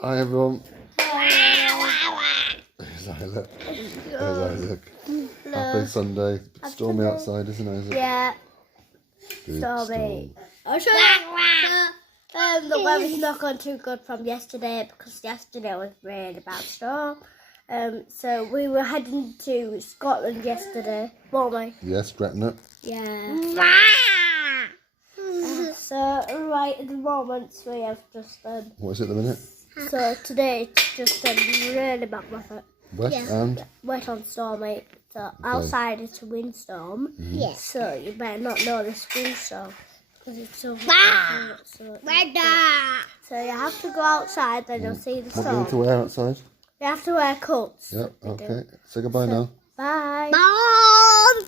Hi everyone. There's Isaac. There's Isaac. Happy Sunday. Stormy outside, isn't it, Isaac? Yeah. Big Stormy. storm. I'll show you. The weather's not gone too good from yesterday because yesterday was really bad storm. So we were heading to Scotland yesterday, weren't we? Yes, Gretna. Yeah. So right at the moment we have just What is it at the minute? so today it's just really bad weather. Wet and? Wet and stormy. So outside it's a windstorm. Yeah. So you better not know this windstorm because it's so so you have to go outside, then you'll see the What do you need to storm. wear outside? You have to wear coats. Yep, okay. Say goodbye now. Bye. Mom!